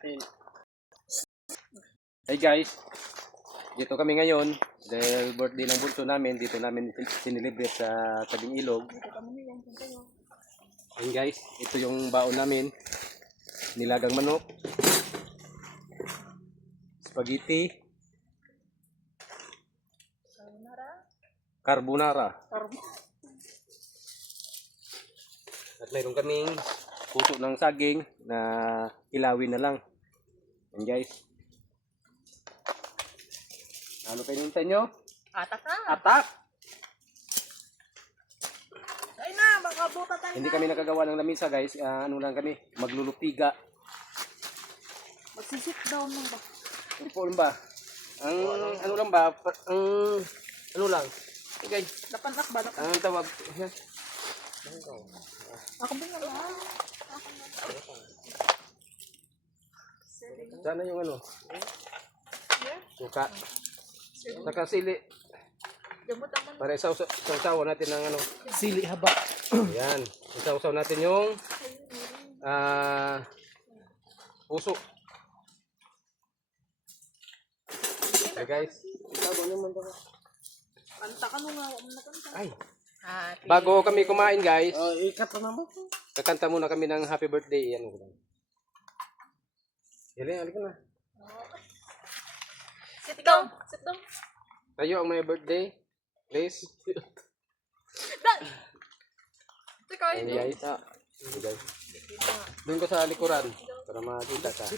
Hey guys, dito kami ngayon dahil birthday ng bunso namin. Dito namin sinilibrate sa tabing ilog. Ayun guys, ito yung baon namin. Nilagang manok, spaghetti, carbonara. At mayroon kaming puso ng saging na ilawin na lang. Ayun guys. Ano kayo nintay nyo? Atak na. Atak! Ay na, baka buta tayo. Hindi kami nakagawa ng lamisa guys. Ano lang kami, maglulupiga. Magsisit down lang ba? Upo lang ba? Ang ano lang ba? Ang ano lang. Okay. Dapanak ba? Ang tawag. Yan. Ako ba nga ba? Sana yung ano. Suka. Saka sili. Para isaw-saw natin ng ano. Sili haba. Ayan. Isaw-saw natin yung puso. Okay guys. Kanta ka nung nga. Kanta. Ay. Bago kami kumain guys. Ikat na naman. Kakanta muna kami ng happy birthday. Ano ko lang. Hali ka na. Sit down. Sit down. Tayo ang may birthday. Please. Teka, Ayan guys. Ayan guys. Doon ko sa likuran. Para makita ka.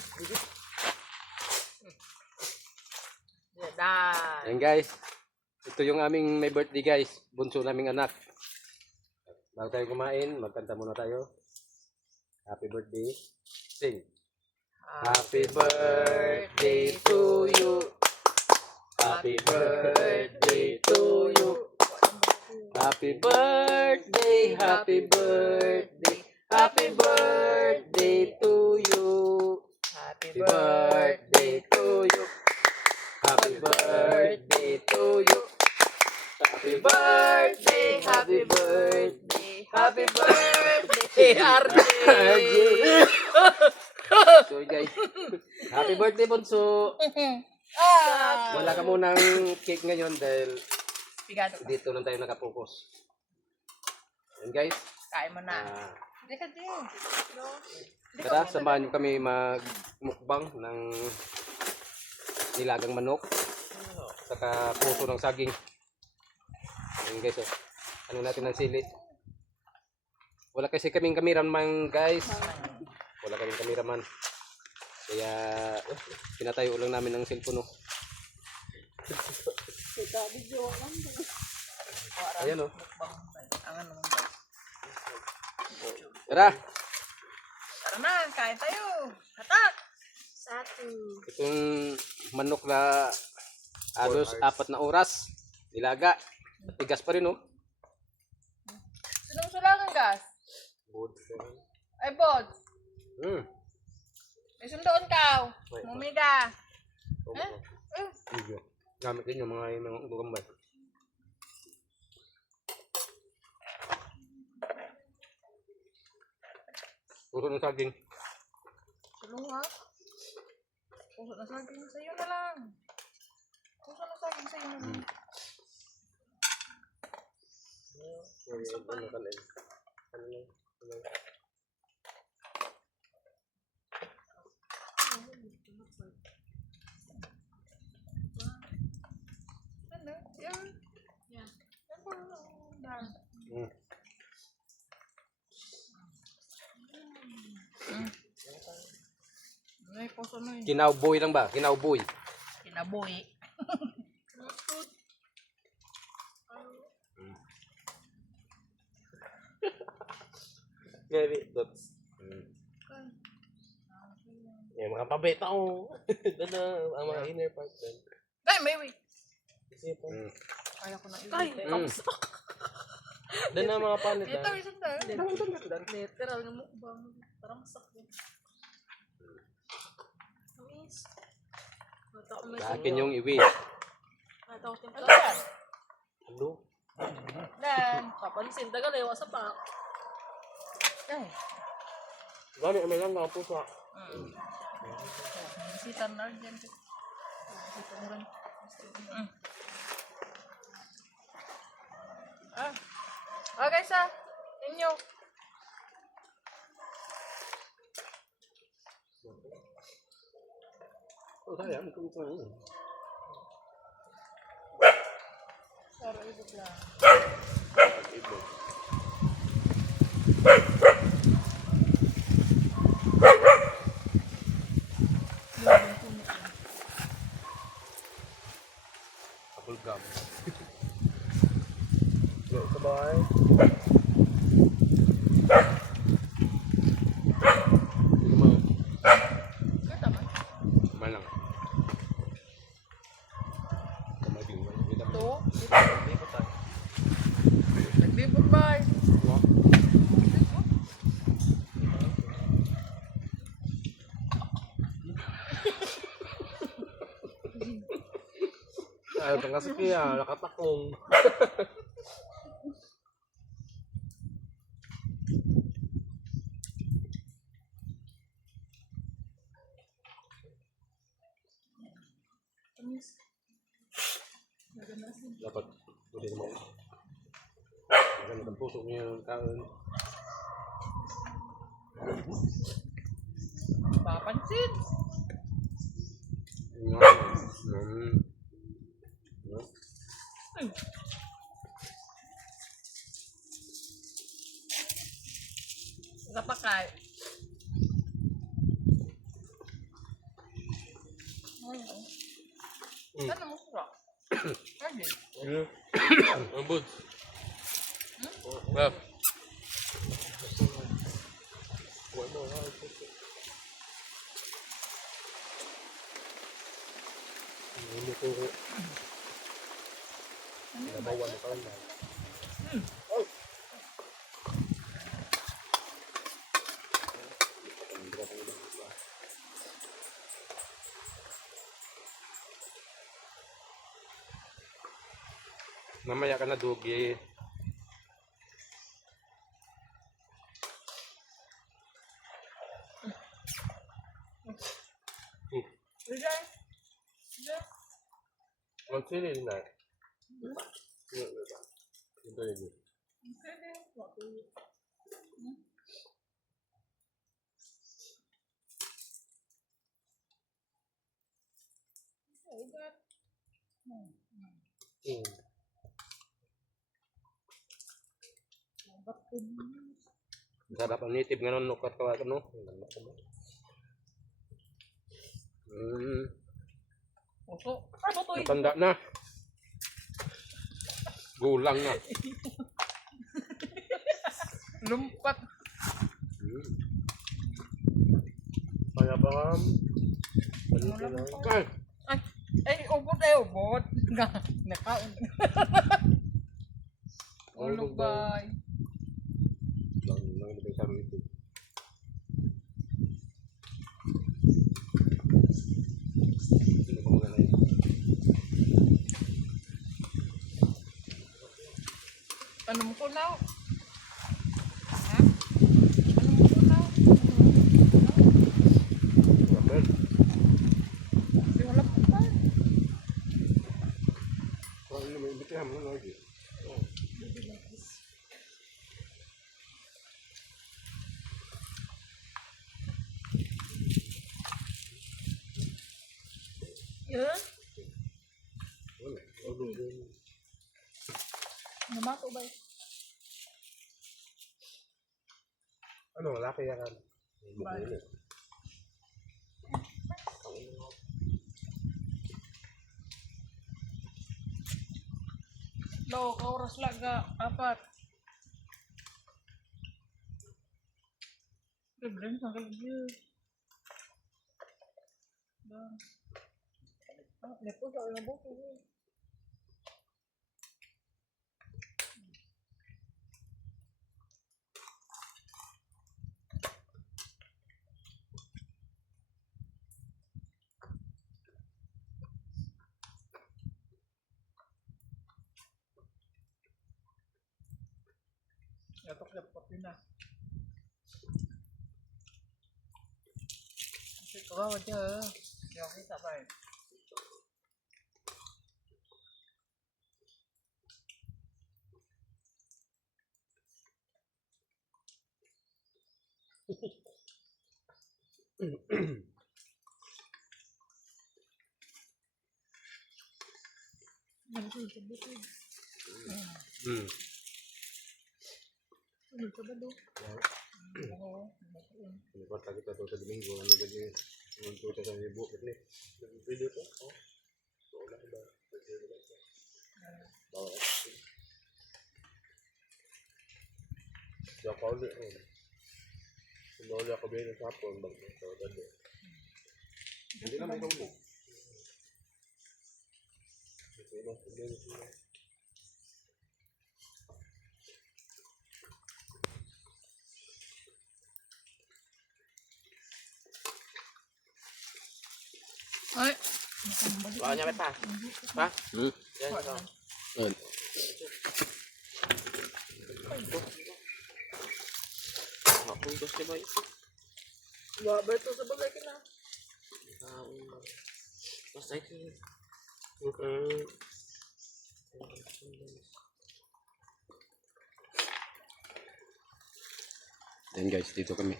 Ayan guys. Ito yung aming may birthday guys. Bunso naming anak. Bago tayo kumain, magkanta muna tayo. Happy birthday. Sing. Happy birthday to you. Happy birthday to you. Happy birthday, happy birthday, happy birthday to you. Happy birthday to you. Happy birthday to you. Happy birthday, happy birthday, happy birthday, RJ. So guys, happy birthday Bunso. Wala ka munang cake ngayon dahil Pigado. dito lang tayo nakapokus. Yan guys. Kain mo na. Hindi ka din. Tara, samahan nyo kami magmukbang ng nilagang manok. Saka puso ng saging. Yan guys. Ano natin ng sili. Wala kasi kaming kameraman guys. Wala kaming kameraman. Kaya pinatayo lang namin ng cellphone. No? Ayan o. Tara! Tara na, kain tayo. Hatak! Satu. Itong manok na alos 4 na oras. Nilaga. Tigas pa rin oh. Sunong-sulangan gas. Ay, bod. May sundoon ka. Mumiga. Video. Gamit din yung mga gagambay. Puso ng saging. Sulong ha? Puso na saging sa'yo na lang. Puso na saging sa'yo na lang. Ano? Yan. Yan. Ay, puso na yun. Kinauboy lang ba? Kinauboy. Kinaboy. Gary, dots. Yung mga pabeta ko. Doon na ang mga inner part doon. Ay, may wait. Kasi po. Kaya ko na i-wait. Doon na mga panit. Dito, isang tayo. Literal na mukbang. Parang sakit. Amis. Sa akin yung iwi. Ano yan? Hello? Dan, papansin. Tagal eh, wasa pa. Ay. Gani, may lang nga puso. Bisita na dyan. Bisita mo rin. Guys inyo. Oh, sayang. Ito ito. Pero ibig lang. Ibo. Apple gum. Yo, sabay. Hindi mo. Kata man. Kumain lang. Kamay din. Kita mo. Ito. Hindi pa tayo. Naglibot ba? Ano? Ayaw kang kasi kaya, nakatakong. Dapat, hindi naman. Maganda ang puso niya yung kaon. Papansin. Kapakay. Ano mo sura? Ano? Ang buds. Well. Hindi ko nabawan na kaon na. Mamaya ka na dugi. Rizal. Rizal. Huwag sili na. Ito yun. Pwede. Waktu. Ugat. Sarap ang nitib nga nun, nukat ka no? Puso. Ano to? Natanda na. Gulang na. Lumpat. Kaya pa nga. Ay! Ay, ubod ay ubod. Nakaon. Ulog bay. Nang ibig sabi ito. Sino ba mga na Ano mo ko now? Ha? Ano mo ko now? Rapel. Di wala pa pa. Kung ano may imbitahan mo na lagi. Yeah? Wala. Namato ba? Ano, laki yan kan. Bye. Lo, kauras laga. Apat. Problem sa kagyo. Bang. Ah, lepo sa ulang buto. Yatok-yatok na. Kasi Pagkawad siya. Hindi ako kita ba eh. Nandun sa bukid. Hmm. Nandun sa bado. Oo. Ano pa tayo ito sa Domingo? Ano ba niya? Ang tuta sa ibu. Video to? Oh. Wala ba? Bawa. Ako ulit. Sumuli ako ba yun sa hapon? Magkakawad. Hindi na may kauli. Ay! Wala niya pa. Pa? Hmm? Yan ito. Ayun. Ako yung gusto ba ito? Babar to sa bagay ka na. Basta ito. Then guys, dito kami.